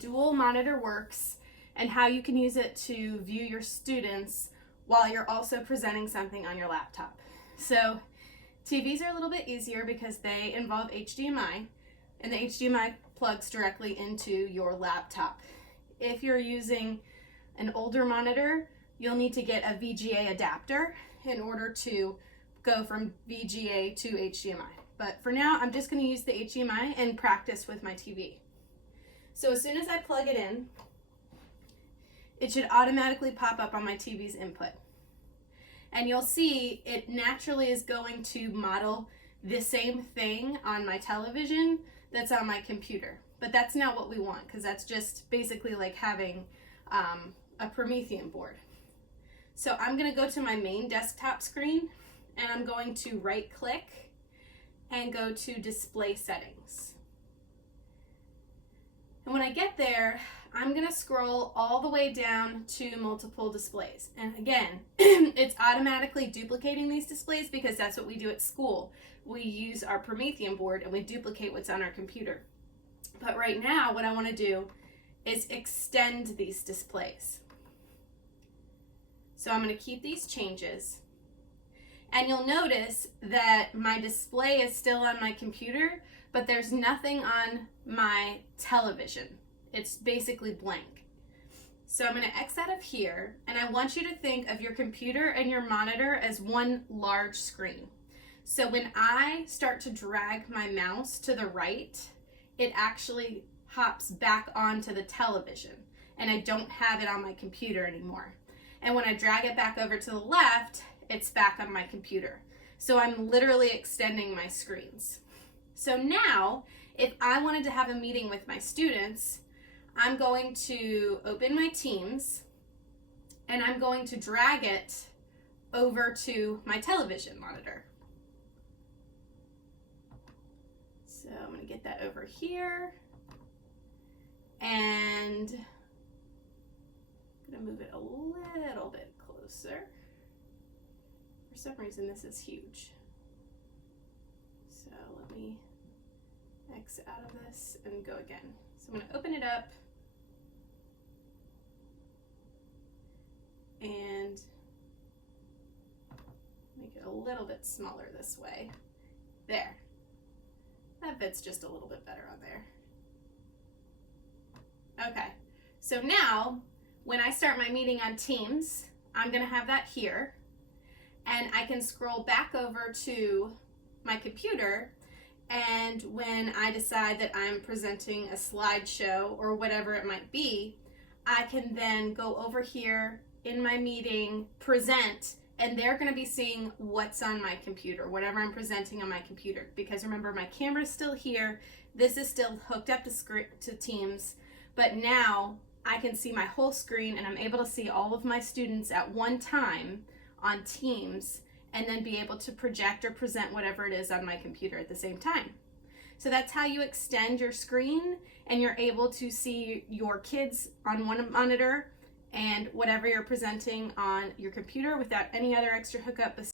dual monitor works and how you can use it to view your students while you're also presenting something on your laptop. So TVs are a little bit easier because they involve HDMI, and the HDMI plugs directly into your laptop. If you're using an older monitor, you'll need to get a VGA adapter in order to go from VGA to HDMI. But for now, I'm just going to use the HDMI and practice with my TV. So as soon as I plug it in, it should automatically pop up on my TV's input. And you'll see it naturally is going to model the same thing on my television that's on my computer. But that's not what we want, because that's just basically like having a Promethean board. So I'm going to go to my main desktop screen, and I'm going to right click and go to display settings. And when I get there, I'm going to scroll all the way down to multiple displays. And again, it's automatically duplicating these displays because that's what we do at school. We use our Promethean board and we duplicate what's on our computer. But right now, what I want to do is extend these displays. So I'm going to keep these changes. And you'll notice that my display is still on my computer, but there's nothing on my television. It's basically blank. So I'm going to X out of here, and I want you to think of your computer and your monitor as one large screen. So when I start to drag my mouse to the right, it actually hops back onto the television, and I don't have it on my computer anymore. And when I drag it back over to the left, it's back on my computer. So I'm literally extending my screens. So now, if I wanted to have a meeting with my students, I'm going to open my Teams, and I'm going to drag it over to my television monitor. So I'm going to get that over here, and I'm going to move it a little bit closer. For some reason, this is huge. So let me X out of this and go again. So I'm going to open it up and make it a little bit smaller this way. There. That fits just a little bit better on there. Okay, so now when I start my meeting on Teams, I'm going to have that here, and I can scroll back over to my computer, and when I decide that I'm presenting a slideshow or whatever it might be, I can then go over here in my meeting, present, and they're going to be seeing what's on my computer, whatever I'm presenting on my computer. Because remember, my camera's still here, this is still hooked up to Teams, but now I can see my whole screen, and I'm able to see all of my students at one time on Teams, and then be able to project or present whatever it is on my computer at the same time. So that's how you extend your screen, and you're able to see your kids on one monitor and whatever you're presenting on your computer without any other extra hookup